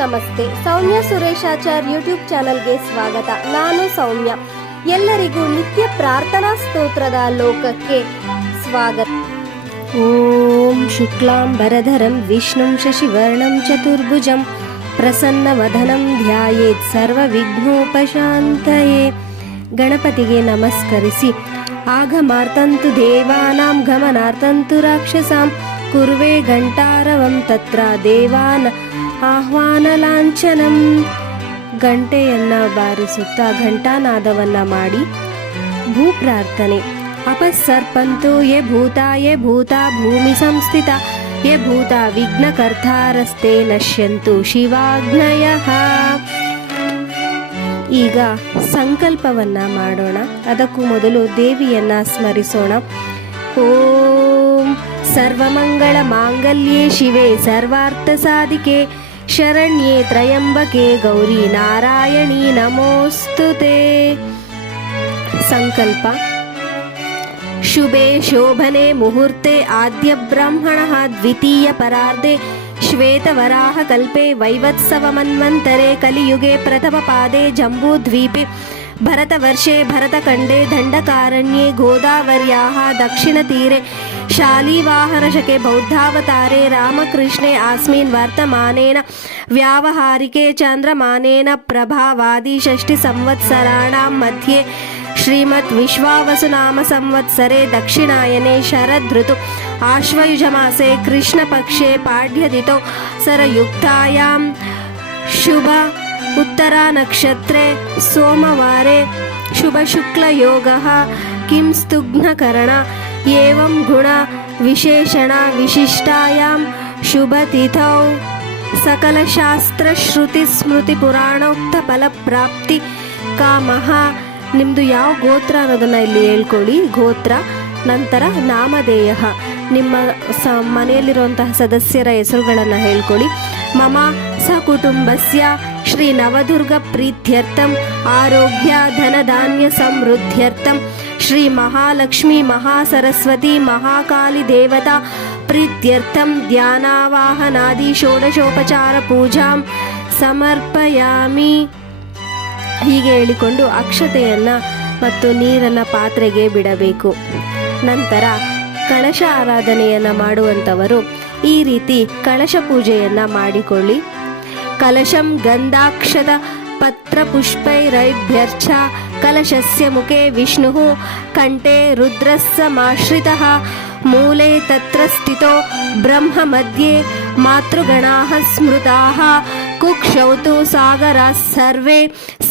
ನಮಸ್ತೆ. ಸೌಮ್ಯ ಸುರೇಶಾಚಾರ್ ಯೂಟ್ಯೂಬ್ ಚಾನಲ್ಗೆ ಸ್ವಾಗತ. ನಾನು ಸೌಮ್ಯ. ಎಲ್ಲರಿಗೂ ನಿತ್ಯ ಪ್ರಾರ್ಥನಾ ಸ್ತೋತ್ರದ ಲೋಕಕ್ಕೆ ಸ್ವಾಗತ. ಓಂ ಶುಕ್ಲಾಂ ಬರಧರಂ ವಿಷ್ಣುಂ ಶಶಿವರ್ಣಂ ಚತುರ್ಭುಜಂ ಪ್ರಸನ್ನವದನಂ ಧ್ಯಾಯೇತ್ ಸರ್ವ ವಿಘ್ನೋಪಶಾಂತಯೇ ಗಣಪತಿಗೆ ನಮಸ್ಕರಿಸಿ. ಆಗಮಾರ್ತಂತು ದೇವಾನಾಂ ಗಮನಾರ್ತಂತು ರಾಕ್ಷಸಾಂ. ಕುರುವೆ ಘಂಟಾರವಂ ತತ್ರ ದೇವಾನ ಆಹ್ವಾನ ಲಾಂಛನಂ. ಗಂಟೆಯನ್ನ ಬಾರಿಸುತ್ತಾ ಘಂಟಾನಾದವನ್ನ ಮಾಡಿ ಭೂ ಪ್ರಾರ್ಥನೆ ಅಪಸರ್ಪಂತು ಯೇ ಭೂತ ಯೇ ಭೂತ, ಭೂಮಿ ಸಂಸ್ಥಿತ, ಯೇ ಭೂತ ವಿಘ್ನಕರ್ತಾರಸ್ತೆ ನಶ್ಯಂತು ಶಿವಾಗ್ನಯ. ಈಗ ಸಂಕಲ್ಪವನ್ನ ಮಾಡೋಣ. ಅದಕ್ಕೂ ಮೊದಲು ದೇವಿಯನ್ನ ಸ್ಮರಿಸೋಣ. ಓಂ ಸರ್ವಮಂಗಳ ಮಾಂಗಲ್ಯೇ ಶಿವೆ, ಸರ್ವಾರ್ಥ ಸಾಧಿಕೆ. ಶರಣ್ಯೆ ತ್ರಯಂಬಕೆ ಗೌರಿ ನಾರಾಯಣಿ ನಮೋಸ್ತುತೆ ಸಂಕಲ್ಪ. ಶುಭೆ ಶೋಭನೆ ಮುಹೂರ್ತೆ ಆದ್ಯ ಬ್ರಾಹ್ಮಣ ದ್ವಿತೀಯ ಪರಾರ್ಧೆ. ಶ್ವೇತವರಾಹ ಕಲ್ಪೆ ವೈವತ್ಸವ ಮನ್ವಂತರೆ ಕಲಿಯುಗೆ ಪ್ರಥಮ ಪಾದೆ ಜಂಬೂದ್ವೀಪೆ ಭರತವರ್ಷೆ ಭರತಖಂಡೆ ದಂಡಕಾರಣ್ಯೆ ಗೋದಾವರ್ಯಾः ದಕ್ಷಿಣತೀರೆ शालीवाहनशके बौद्धावतारे रामकृष्णे अस्मिन् वर्तमानेन व्यावहारिके चन्द्रमानेन प्रभावादिषष्टिसंवत्सराणां मध्ये श्रीमत् विश्वावसुनाम संवत्सरे दक्षिणायने शरदृतु आश्वयुजमासे कृष्णपक्षे पाढ्यदितौ सरयुक्तायां शुभ उत्तरानक्षत्रे सोमवारे शुभशुक्लयोगः किं स्तुघ्नकरण ಏವಂ ಗುಣ ವಿಶೇಷಣ ವಿಶಿಷ್ಟಾಯಾಂ ಶುಭತಿಥೌ ಸಕಲ ಶಾಸ್ತ್ರ ಶ್ರುತಿ ಸ್ಮೃತಿ ಪುರಾಣೋಕ್ತ ಫಲ ಪ್ರಾಪ್ತಿ ಕಾಮಹ ನಿಮ್ಮದು ಯಾವ ಗೋತ್ರ ಅನ್ನೋದನ್ನು ಇಲ್ಲಿ ಹೇಳ್ಕೊಳ್ಳಿ. ಗೋತ್ರ, ನಂತರ ನಾಮಧೇಯ. ನಿಮ್ಮ ಸ ಮನೆಯಲ್ಲಿರುವಂತಹ ಸದಸ್ಯರ ಹೆಸರುಗಳನ್ನು ಹೇಳ್ಕೊಳ್ಳಿ. ಮಮ, ಸಕುಟುಂಬಸ್ಯ, ಶ್ರೀ ನವದುರ್ಗ ಪ್ರೀತ್ಯರ್ಥಂ ಆರೋಗ್ಯ, ಧನಧಾನ್ಯ ಸಮೃದ್ಧ್ಯರ್ಥಂ ಶ್ರೀ ಮಹಾಲಕ್ಷ್ಮಿ ಮಹಾಸರಸ್ವತಿ ಮಹಾಕಾಲಿ ದೇವತಾ, ಪ್ರೀತ್ಯರ್ಥಂ ಧ್ಯಾನಾವಾಹನಾದಿ ಷೋಡಶೋಪಚಾರ ಪೂಜಾಂ ಸಮರ್ಪಯಾಮಿ. ಹೀಗೆ ಹೇಳಿಕೊಂಡು ಅಕ್ಷತೆಯನ್ನು ಮತ್ತು ನೀರನ್ನು ಪಾತ್ರೆಗೆ ಬಿಡಬೇಕು. ನಂತರ ಕಳಶ ಆರಾಧನೆಯನ್ನು ಮಾಡುವಂಥವರು ಈ ರೀತಿ ಕಳಶ ಪೂಜೆಯನ್ನು ಮಾಡಿಕೊಳ್ಳಿ. ಕಲಶಂ ಗಂಧಾಕ್ಷದ पत्रपुष्पैरैभ्यर्च कलशस्य मुखे विष्णुः कण्ठे रुद्रस्समाश्रितः मूले तत्र स्थितो ब्रह्ममध्ये मातृगणाः स्मृताः कुक्षौतु सागराः सर्वे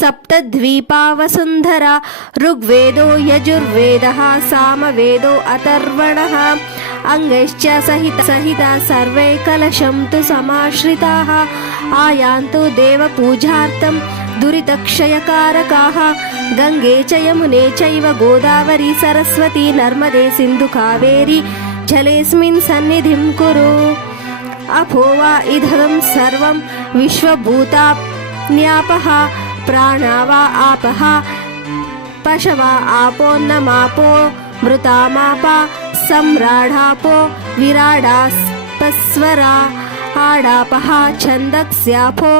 सप्तद्वीपा वसुन्धरा ऋग्वेदो यजुर्वेदः सामवेदो अथर्वणः अङ्गैश्च सहित सहिता सर्वे कलशं तु समाश्रिताः आयान्तु देवपूजार्थं दुरितक्षयकारकाः गङ्गे च यमुने चैव गोदावरी सरस्वती नर्मदे सिन्धु कावेरी जलेऽस्मिन् सन्निधिं कुरु अभोवा इदं सर्वं विश्वभूतान्यापः प्राणावा आपः पशवा आपो नमापो मृतामापा सम्राडापो आडापः छन्दक्स्यापो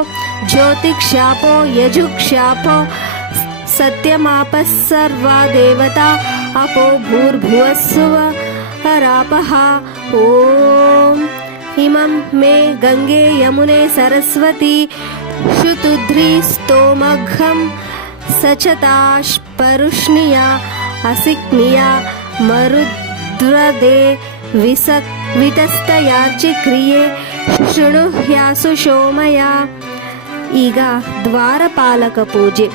ज्योतिक्ष्यापो यजुक्ष्यापो सत्यमापः सर्वा देवता अपो भूर्भुवःसुवरापः ॐ इमं मे गङ्गे यमुने सरस्वती शुतुध्री स्तोमघं सचताश्परुष्णिया असिक्निया मरुद्रदे विसक् ವಿತಸ್ತಯಾರ್ಚಿ ಕ್ರಿಯೆ ಶೃಣು ಹ್ಯಾಸು ಶೋಮಯ ಈಗ ದ್ವಾರಪಾಲಕ ಪೂಜೆ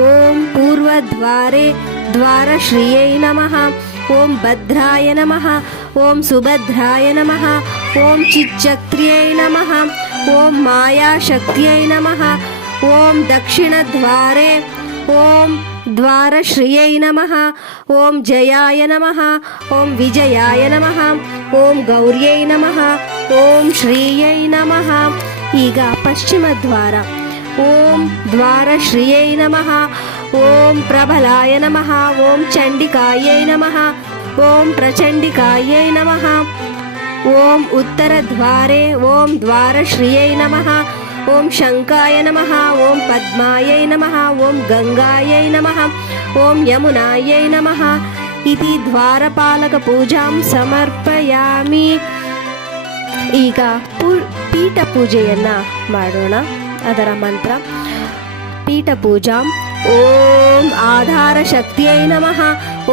ಓಂ ಪೂರ್ವದ್ವಾರೆ ದ್ವಾರಶ್ರಿಯೈ ನಮಃ ಓಂ ಭದ್ರಾಯ ನಮಃ ಓಂ ಸುಭದ್ರಾಯ ನಮಃ ಓಂ ಚಿಚ್ಚಕ್ರಿಯೈ ನಮಃ ಓಂ ಮಾಯಾಶಕ್ತಿಯೈ ನಮಃ ಓಂ ದಕ್ಷಿಣದ್ವಾರೆ ಓಂ ದ್ವಾರಶ್ರಿಯೈ ನಮಃ ಓಂ ಜಯಾಯ ನಮಃ ಓಂ ವಿಜಯಾಯ ನಮಃ ಓಂ ಗೌರ್ಯೈ ನಮಃ ಓಂ ಶ್ರೀಯೈ ನಮಃ ಈಗ ಪಶ್ಚಿಮ ದ್ವಾರ ಓಂ ದ್ವಾರಶ್ರಿಯೈ ನಮಃ ಓಂ ಪ್ರಬಲಾಯ ನಮಃ ಓಂ ಚಂಡಿಕಾಯೈ ನಮಃ ಓಂ ಪ್ರಚಂಡಿಕಾಯೈ ನಮಃ ಓಂ ಉತ್ತರದ್ವಾರೆ ಓಂ ದ್ವಾರಶ್ರಿಯೈ ನಮಃ ಓಂ ಶಂಕಾಯ ನಮಃ ಓಂ ಪದ್ಮಾಯೈ ನಮಃ ಓಂ ಗಂಗಾಯೈ ನಮಃ ಓಂ ಯಮುನಾಯೈ ನಮಃ ಇತಿ ದ್ವಾರಪಾಲಕ ಪೂಜಾಂ ಸಮರ್ಪಯಾಮಿ ಈಗ ಪೂ- ಪೀಠ ಪೂಜೆಯನ್ನ ಮಾಡೋಣ ಅದರ ಮಂತ್ರ ಪೀಠ ಪೂಜಾ ಓಂ ಆಧಾರ ಶಕ್ತಿಯೈ ನಮಃ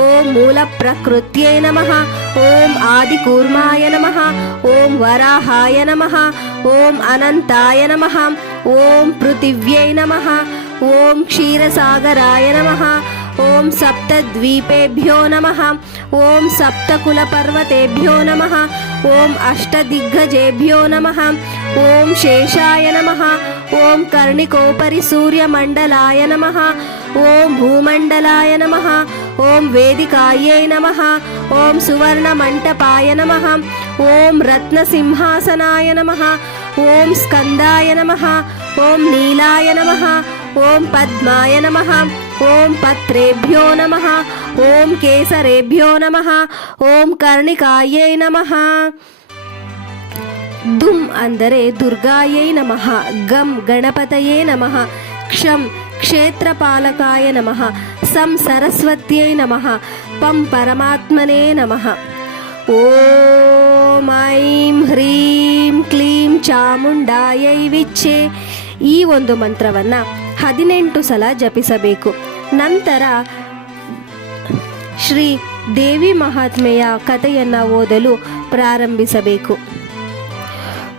ఓం మూల ప్రకృత్యై నమ ఓం ఆది కూర్మాయ నమ ఓం వరాహాయ నమ ఓం అనంతాయ నమ ఓం పృథివ్యై నమ ఓం క్షీరసాగరాయ నమ ఓం సప్తద్వీపేభ్యో నమ ఓం సప్తకులపర్వతేభ్యో నమ ఓం అష్టదిగ్గజేభ్యో నమ ఓం శేషాయ నమ ఓం కర్ణికోపరి సూర్యమండలాయ నమ ఓం భూమండలాయ నమ ఓం వేదికాయై నమ. ఓం సువర్ణమంటపాయ నమ. ఓం రత్నసింహాసనాయ నమ. ఓం స్కందాయ నమ. ఓం నీలాయ నమ. ఓం పద్మాయ నమ. ఓం పత్రేభ్యో నమ. ఓం కేసరేభ్యో నమ. ఓం కర్ణికాయై నమ. దుమ్ అందరే దుర్గాయై నమ. గం గణపతయే నమ. క్షం ಕ್ಷೇತ್ರಪಾಲಕಾಯ ನಮಃ ಸಂ ಸರಸ್ವತ್ಯೈ ನಮಃ ಪಂ ಪರಮಾತ್ಮನೇ ನಮಃ ಓಂ ಐಂ ಹ್ರೀಂ ಕ್ಲೀಂ ಚಾಮುಂಡಾಯೈ ವಿಚ್ಚೆ ಈ ಒಂದು ಮಂತ್ರವನ್ನು ಹದಿನೆಂಟು ಸಲ ಜಪಿಸಬೇಕು ನಂತರ ಶ್ರೀ ದೇವಿ ಮಹಾತ್ಮೆಯ ಕಥೆಯನ್ನು ಓದಲು ಪ್ರಾರಂಭಿಸಬೇಕು